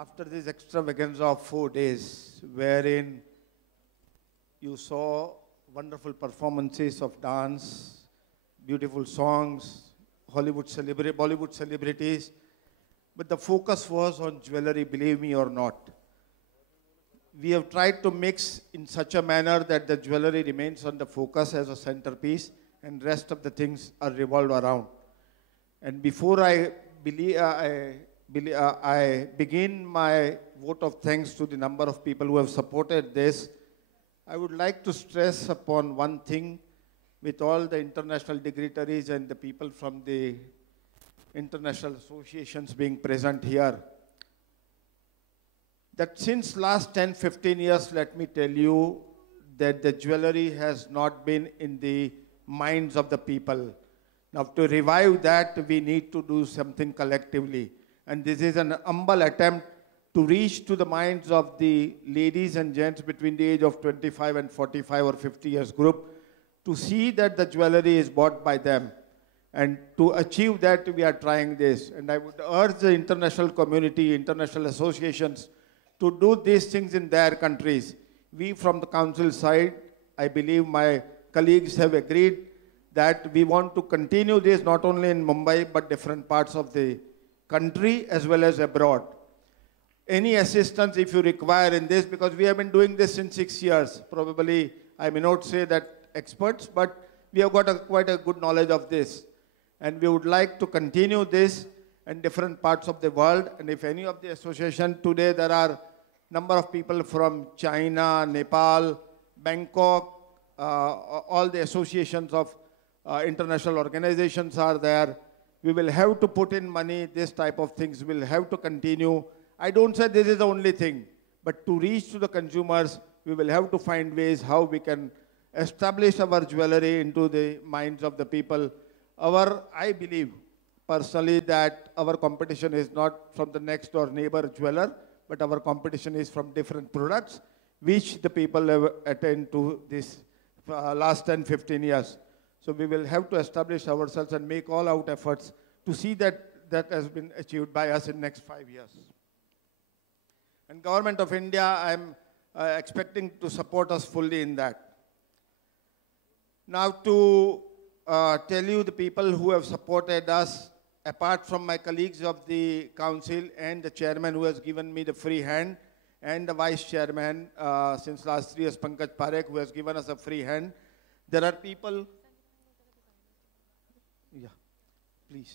After this extravaganza of 4 days, wherein you saw wonderful performances of dance, beautiful songs, Bollywood celebrities, but the focus was on jewelry, believe me or not. We have tried to mix in such a manner that the jewelry remains on the focus as a centerpiece and rest of the things are revolved around. And before I begin my vote of thanks to the number of people who have supported this, I would like to stress upon one thing with all the international dignitaries and the people from the international associations being present here. That since last 10-15 years, let me tell you, that the jewelry has not been in the minds of the people. Now to revive that, we need to do something collectively. And this is an humble attempt to reach to the minds of the ladies and gents between the age of 25 and 45 or 50 years group, to see that the jewelry is bought by them. And to achieve that, we are trying this. And I would urge the international community, international associations, to do these things in their countries. We from the council side, I believe my colleagues have agreed that we want to continue this not only in Mumbai, but different parts of the country as well as abroad. Any assistance if you require in this, because we have been doing this in 6 years. Probably, I may not say that experts, but we have got quite a good knowledge of this. And we would like to continue this in different parts of the world. And if any of the association today, there are number of people from China, Nepal, Bangkok, all the associations of international organizations are there. We will have to put in money, this type of things will have to continue. I don't say this is the only thing, but to reach to the consumers, we will have to find ways how we can establish our jewelry into the minds of the people. I believe personally that our competition is not from the next door neighbor jeweler, but our competition is from different products, which the people have attained to this last 10-15 years. So we will have to establish ourselves and make all out efforts to see that that has been achieved by us in next 5 years. And Government of India, I'm expecting to support us fully in that. Now to tell you the people who have supported us, apart from my colleagues of the council and the chairman who has given me the free hand, and the vice chairman since last 3 years, Pankaj Parekh, who has given us a free hand. There are people, yeah, please.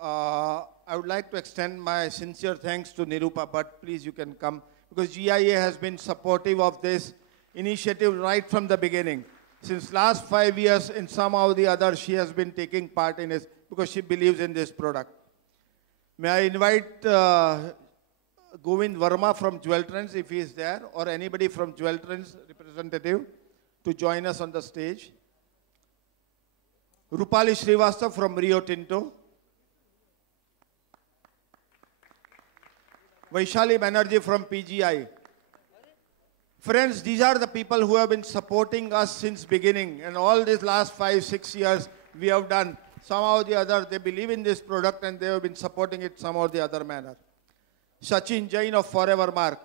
I would like to extend my sincere thanks to Nirupa Bhatt. Please, you can come, because GIA has been supportive of this initiative right from the beginning. Since last 5 years, in somehow or the other, she has been taking part in it because she believes in this product. May I invite Govind Verma from Jewel Trends, if he is there, or anybody from Jewel Trends representative, to join us on the stage. Rupali Srivastava from Rio Tinto. Vaishali Banerjee from PGI. Friends, these are the people who have been supporting us since beginning, and all these last 5-6 years we have done. Somehow or the other, they believe in this product and they have been supporting it somehow or the other manner. Sachin Jain of Forever Mark.